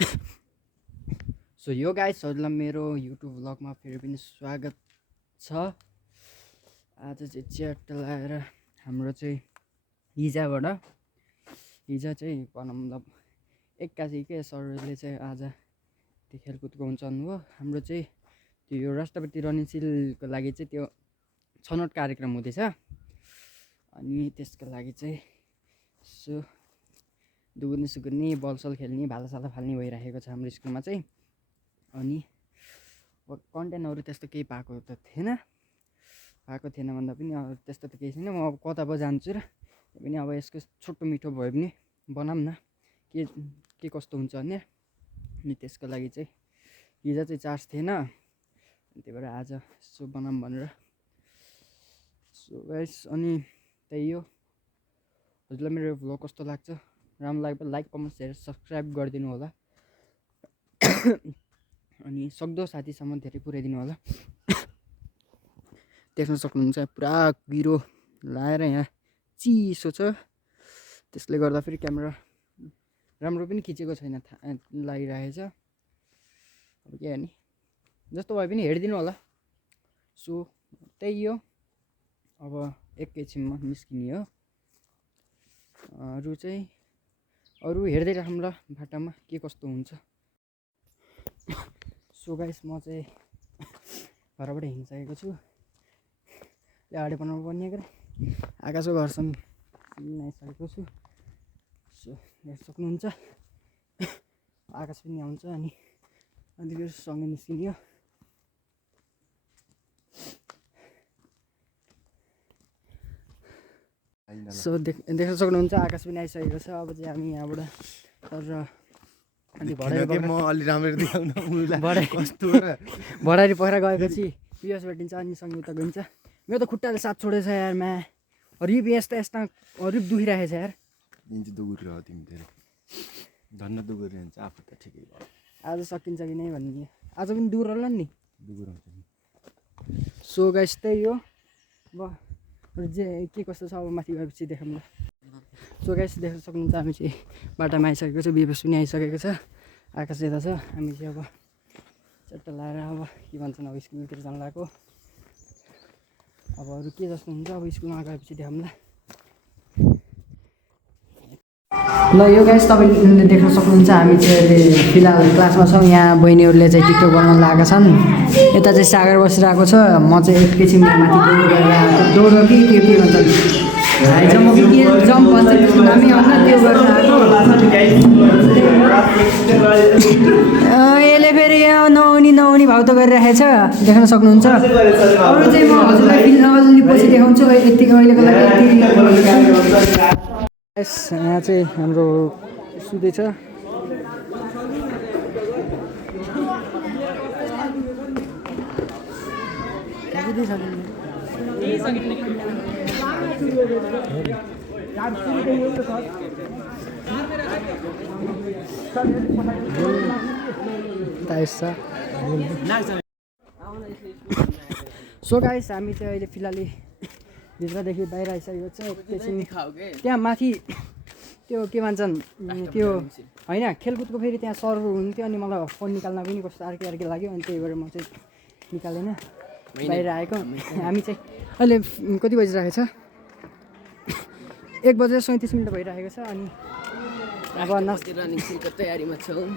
So यो गाइसहरूलाई मेरो YouTube भ्लगमा फेरि पनि स्वागत छ। आज चाहिँ च्याट लगाएर हाम्रो चाहिँ हिजो चाहिँ भनौँ मतलब 81 के सरले चाहिँ आज त्यो खेलकुदको हुन्छ भन्नुभयो। हाम्रो चाहिँ त्यो राष्ट्रपति रणशीलको लागि चाहिँ त्यो छनौट कार्यक्रम हुँदैछ। अनि त्यसको लागि चाहिँ सो दुगुर्ने बलसल खेल्ने भालासाला फाल्ने भइरहेको छ हाम्रो स्कुलमा चाहिँ। अनि कन्टेन्टहरू त्यस्तो केही पाएको त थिएन भन्दा पनि अब त्यस्तो त केही छैन। म अब कता पो जान्छु र पनि अब यसको छोटो मिठो भए पनि बनाऊँ न के कस्तो हुन्छ भने। अनि त्यसको लागि चाहिँ हिजो चाहिँ चार्ज थिएन, त्यही भएर आज यसो बनाऊँ भनेर। सो गाइस अनि त्यही हो। हजुरलाई मेरो भ्लग कस्तो लाग्छ, राम्रो लाग्यो लाइक कमेन्ट सेयर सब्सक्राइब गरिदिनु होला। अनि सक्दो साथीसम्म धेरै पुऱ्याइदिनु होला। देख्न सक्नुहुन्छ पुरा गिरो लाएर यहाँ चिसो छ, त्यसले गर्दा फेरि क्यामेरा राम्रो पनि खिचेको छैन लागिरहेछ। अब के गर्ने, जस्तो भए पनि हेरिदिनु होला। सो त्यही हो, अब एकैछिनमा निस्किने हो। अरू हेर्दै राखौँ ल बाटामा के कस्तो हुन्छ। सो गाइस म चाहिँ घरबाट हिँडिसकेको छु, अगाडि बनाउनु पर्ने क्या आकाशको घरसम्म आइसकेको छु। सो हेर्न सक्नुहुन्छ आकाश पनि आउँछ अनि फेरि सँगै निस्किने हो। सो देख्न सक्नुहुन्छ आकाश पनि आइसकेको छ। अब चाहिँ हामी यहाँबाट तर अनि भडारी पखेरा गएपछि पिएस भेटिन्छ अनि सँगै उता गइन्छ। मेरो त खुट्टाले साथ छोडेछ यार मा, रिप यस्ता रिप दुखिरहेछ यार। आफू त ठिकै भयो। आज सकिन्छ कि नै भन्ने, आज पनि दूर होला नि। सो गाइस त्यही हो। अब जे के कस्तो छ अब माथि गएपछि देखाउँ ल। सो गाइस देख्न सक्नुहुन्छ हामी चाहिँ बाटामा आइसकेको छ, विवेश पनि आइसकेको छ, आकाश यता छ। हामी चाहिँ अब चट्ट लाएर अब के भन्छन् अब स्कुलतिर जानु लागेको। अब अरू के जस्तो हुन्छ अब स्कुलमा गएपछि देखाउँ ल। ल यो गाइस तपाईँले देख्न सक्नुहुन्छ हामी चाहिँ अहिले फिलहाल क्लासमा छौँ। यहाँ बहिनीहरूले चाहिँ टिकटक बनाउन लागेका छन्। यता चाहिँ सागर बसिरहेको छ, म चाहिँ एकैछिन माथि दौड कि के भन्छ हाई जम्प कि के जम्प भन्छ त्यसको नामै आउँछ त्यो गरेर आएको। यसले फेरि यहाँ नहुने भाउ त गरिरहेछ, देख्न सक्नुहुन्छ। अरू चाहिँ म हजुरलाई अलि पछि देखाउँछु, यतिको अहिलेको लागि यहाँ चाहिँ हाम्रो सुत्दैछ। सो गाइस हामी चाहिँ अहिले फिलहाल भित्रदेखि बाहिर आइसकेको छ। एकैछिन त्यहाँ माथि त्यो के भन्छन् त्यो होइन खेलकुदको फेरि त्यहाँ सरहरू हुन्थ्यो, अनि मलाई फोन निकाल्न पनि कस्तो अर्कै लाग्यो, अनि त्यही भएर म चाहिँ निकालेन, बाहिर आएको। हामी चाहिँ अहिले कति बजिरहेको छ, 1:37 भइरहेको छ। अनि अब रनिङ सुरुको तयारीमा छौँ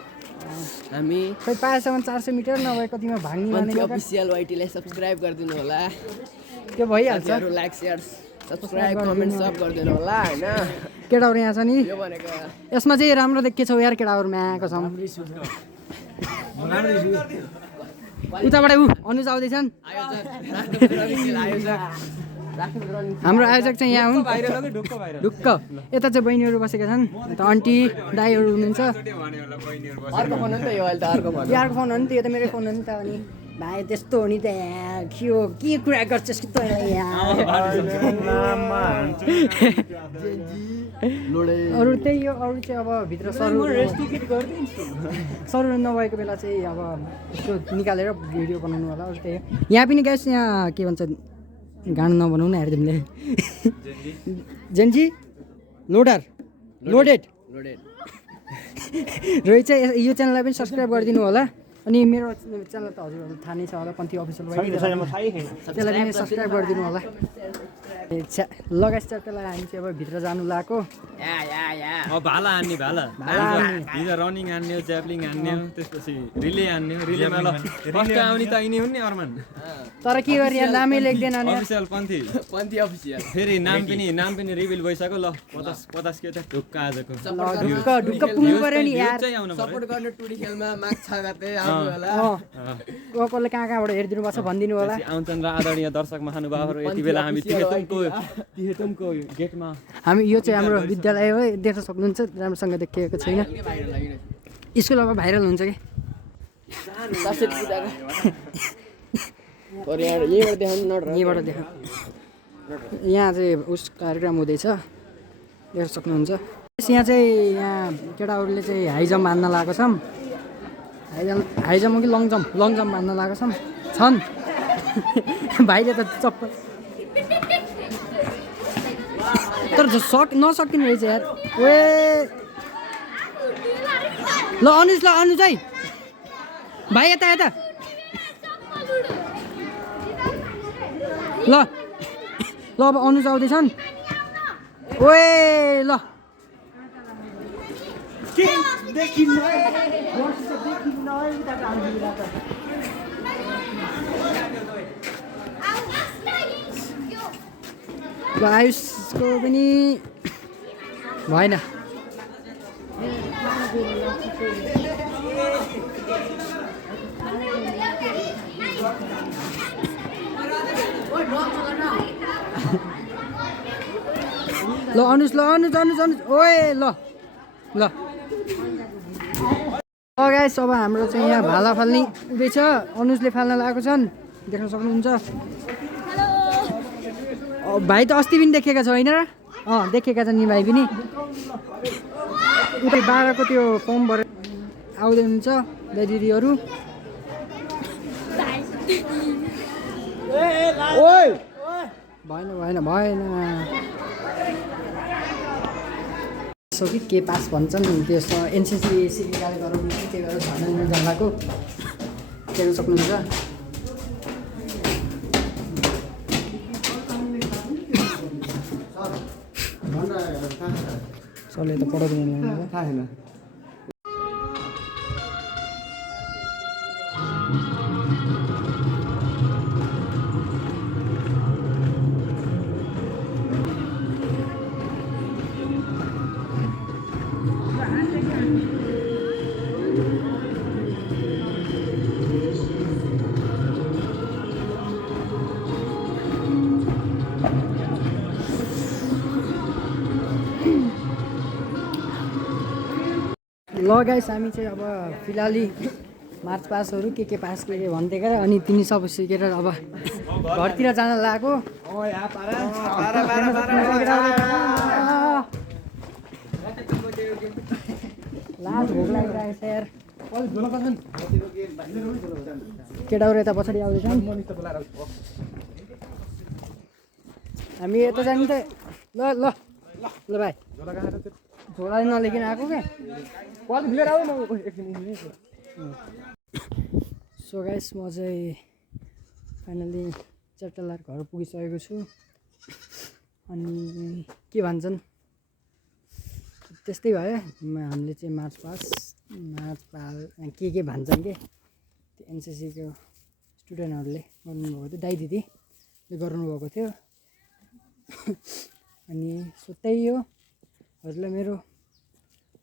हामी। खै पाएसम्म 400 मिटर नभए कतिमा भाग्ने अफिसियल वाइटीलाई सब्सक्राइब गरिदिनु होला। त्यो भइहाल्छ। लाइक सेयर सब्सक्राइब कमेन्ट सब गरिदिनु होला हैन। केटाहरू यहाँ छ नि, यो भनेको यसमा चाहिँ राम्रो देखेछौ यार केटाहरूमा आएको छ। उताबाट अनुज आउँदैछन्, हाम्रो आयोजक चाहिँ यहाँ हुन् ढुक्क। यता चाहिँ बहिनीहरू बसेका छन्, यता आन्टी दाईहरू हुनुहुन्छ। अर्को फोन हो नि त यो, अहिले त अर्को फोन। यारको फोन हो नि त, यो त मेरो फोन हो नि त। अनि भाइ त्यस्तो हो नि त यहाँ, के कुरा गर्छस् कि तैँले यहाँ। अरू त्यही हो। अरू चाहिँ अब भित्र सरहरू नभएको बेला चाहिँ अब यसो निकालेर भिडियो बनाउनु होला। अरू त्यही हो। यहाँ पनि गाइस यहाँ के भन्छ गाना नबनाउनु न यार तिमीले। जेन्जी लोडेड रोहित चाहिँ यो च्यानललाई पनि सब्सक्राइब गरिदिनु होला अनि मेरो च्यानल त हजुरहरूलाई थाहा नै छ होला पन्थी अफिसियल त्यसलाई पनि सब्सक्राइब गरिदिनु होला लगाइस च्याटलाई हामी चाहिँ अब भित्र जानु लागेको भाला हान्ने भाला हिजो रनिङ हान्ने ज्याभलिङ हान्ने त्यसपछि रिले हान्ने रिलेमा ल फर्स्ट आउने त यिनी हुन् नि अरमान तर के गरी यहाँ नामै लेख्दैन नि अफिसियल पन्थी अफिसियल फेरि नाम पनि रिभिल भइसक्यो ल 50 के त ढुक्क आजको ढुक्क पुग्नु पर्यो नि यार चाहिँ आउनु पर्यो सपोर्ट गर्ने टुडी खेलमा माग्छ गते आउनु होला कसले कहाँबाट हेरिदिनु पर्छ भनिदिनु होला आउँछन् र आदरणीय दर्शक महानुभावहरू यति बेला हामी तिहेतुमको गेटमा हामी यो चाहिँ हाम्रो विद्यालय हो देख्न सक्नुहुन्छ राम्रोसँग देखिएको छैन स्कुल अब भाइरल हुन्छ कि यहीँबाट देखा यहाँ चाहिँ उस कार्यक्रम हुँदैछ देख्न सक्नुहुन्छ यहाँ चाहिँ यहाँ केटाहरूले चाहिँ हाई जम्प हान्न लागेको छन् हाई जम्प हो कि लङ जम्प हान्न लागेको छन् भाइले त चप्पल तर नसकिने रहेछ यार ए ल अनुज है भाइ यता ल अब अनुज आउँदैछन् ओए ल आयुषको पनि भएन ल अनुज ओए ल गाइस अब हाम्रो चाहिँ यहाँ भाला फाल्ने हुँदैछ अनुजले फाल्न लागेको छन् देख्न सक्नुहुन्छ भाइ त अस्ति पनि देखेका छ होइन र देखेका छन् नि भाइ पनि उतै 12 को त्यो फर्म भरेर आउँदै हुनुहुन्छ दाइ दिदीहरू भएन सो कि के पास भन्छन् त्यो एनसिसी सिकिकाले गराउनु के गरेर भन्नु जग्गाको देख्न सक्नुहुन्छ सरले त पढाउँदैन थाहा छैन ल गाइस हामी चाहिँ अब फिलहाली मार्च पासहरू के पास के भन्दै अनि तिनी सब सिकेर अब घरतिर जान लागेको लाज भोक लागिरहेको छ यार केटाहरू यता पछाडि आउँदैछन् हामी यता जानु त ल भाइ झोला नलेकिन आएको क्या सो गाइस म चाहिँ फाइनली च्याटलार घर पुगिसकेको छु अनि के भन्छन् त्यस्तै भयो हामीले चाहिँ मार्च पाल के भन्छन् के त्यो एनसिसीको स्टुडेन्टहरूले गर्नुभएको थियो दाइ दिदीले गर्नुभएको थियो अनि सो त्यही हो हजुरलाई मेरो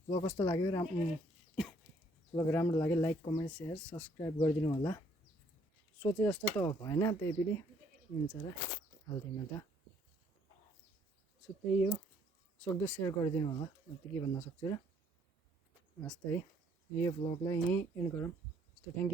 ब्लग कस्तो लाग्यो ब्लग राम्रो लाग्यो लाइक कमेन्ट सेयर सब्सक्राइब गरिदिनु होला सोचे जस्तो त भएन त्यही पनि हुन्छ र हाल्दैन त सो त्यही हो सक्दो सेयर गरिदिनु होला त के भन्न सक्छु र हस् त है यो ब्लगलाई यहीँ एन्ड गरौँ थ्याङ्क यू